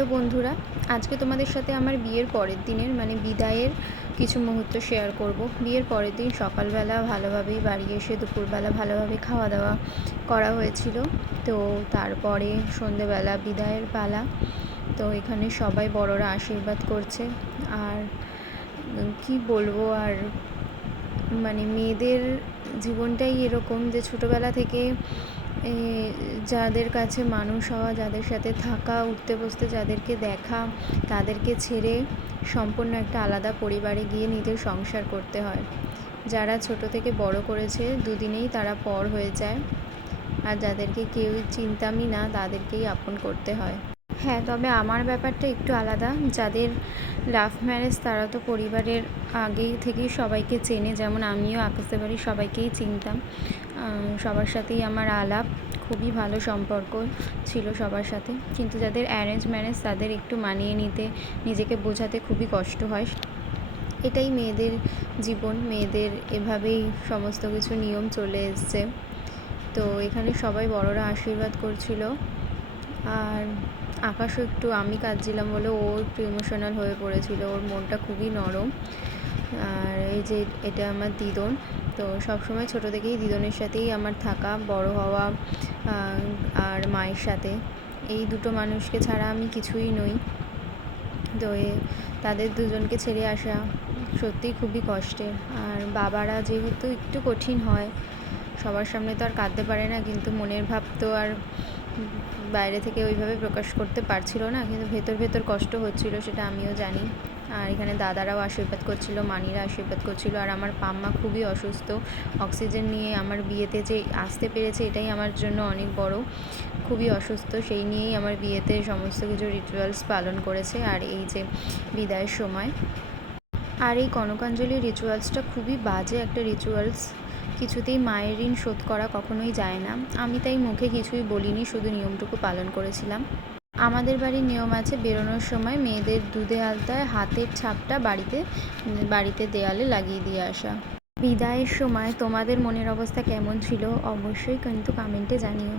Hello বন্ধুরা, আজকে তোমাদের সাথে আমার বিয়ের পরের দিনের বিদায়ের কিছু মুহূর্ত শেয়ার করব। বিয়ের পরের দিন সকালবেলা ভালোভাবেই বাড়ি এসে দুপুরবেলা ভালোভাবে খাওয়া দাওয়া করা হয়েছিল। তো তারপরে সন্ধেবেলা বিদায়ের পালা। তো এখানে সবাই বড়রা আশীর্বাদ করছে। আর কি বলবো, আর মেয়েদের জীবনটাই এরকম যে ছোটোবেলা থেকে যাদের কাছে মানুষ হওয়া, যাদের সাথে থাকা, উঠতে বসতে যাদেরকে দেখা, তাদেরকে ছেড়ে সম্পূর্ণ একটা আলাদা পরিবারে গিয়ে নিজের সংসার করতে হয়। যারা ছোট থেকে বড় করেছে দুদিনেই তারা পর হয়ে যায়, আর যাদেরকে কেউ চিনতামই না তাদেরকেই আপন করতে হয়। হ্যাঁ, তবে আমার ব্যাপারটা একটু আলাদা। যাদের লাভ ম্যারেজ তারা তো পরিবারের আগেই থেকেই সবাইকে চেনে, যেমন আমিও আকাশে বাড়ির সবাইকেই চিনতাম। সবার সাথেই আমার আলাপ, খুবই ভালো সম্পর্ক ছিল সবার সাথে। কিন্তু যাদের অ্যারেঞ্জ ম্যারেজ তাদের একটু মানিয়ে নিতে, নিজেকে বোঝাতে খুবই কষ্ট হয়। এটাই মেয়েদের জীবন, মেয়েদের এভাবেই সমস্ত কিছু নিয়ম চলে এসছে। তো এখানে সবাই বড়রা আশীর্বাদ করছিল, আর আকাশও একটু, আমি কাঁদছিলাম বলে ও একটু ইমোশনাল হয়ে পড়েছিল, ওর মনটা খুবই নরম। আর এই যে এটা আমার দিদন। তো সবসময় ছোটো থেকেই দিদনের সাথেই আমার থাকা, বড় হওয়া, আর মায়ের সাথে, এই দুটো মানুষকে ছাড়া আমি কিছুই নই। তো তাদের দুজনকে ছেড়ে আসা সত্যিই খুবই কষ্টের। আর বাবারা যেহেতু একটু কঠিন হয়, সবার সামনে তো আর কাঁদতে পারে না, কিন্তু মনের ভাব তো আর বাইরে থেকে ওইভাবে প্রকাশ করতে পারছিল না, কিন্তু ভেতর ভেতর কষ্ট হচ্ছিল, সেটা আমিও জানি। আর এখানে দাদারাও আশীর্বাদ করছিল, মানিরা আশীর্বাদ করছিল। আর আমার পাম্মা খুবই অসুস্থ, অক্সিজেন নিয়ে আমার বিয়েতে যে আসতে পেরেছে এটাই আমার জন্য অনেক বড়। খুবই অসুস্থ, সেই নিয়েই আমার বিয়েতে সমস্ত কিছু রিচুয়ালস পালন করেছে। আর এই যে বিদায়ের সময়, আর এই কনকাঞ্জলি রিচুয়ালসটা খুবই বাজে একটা রিচুয়ালস। কিছুতেই মায়ের ঋণ শোধ করা কখনোই যায় না। আমি তাই মুখে কিছুই বলিনি, শুধু নিয়মটুকু পালন করেছিলাম। আমাদের বাড়ির নিয়ম আছে, বেরোনোর সময় মেয়েদের দুধে আলতায় হাতের ছাপটা বাড়িতে দেয়ালে লাগিয়ে দিয়ে আসা। বিদায়ের সময় তোমাদের মনের অবস্থা কেমন ছিল অবশ্যই কিন্তু কমেন্টে জানিও।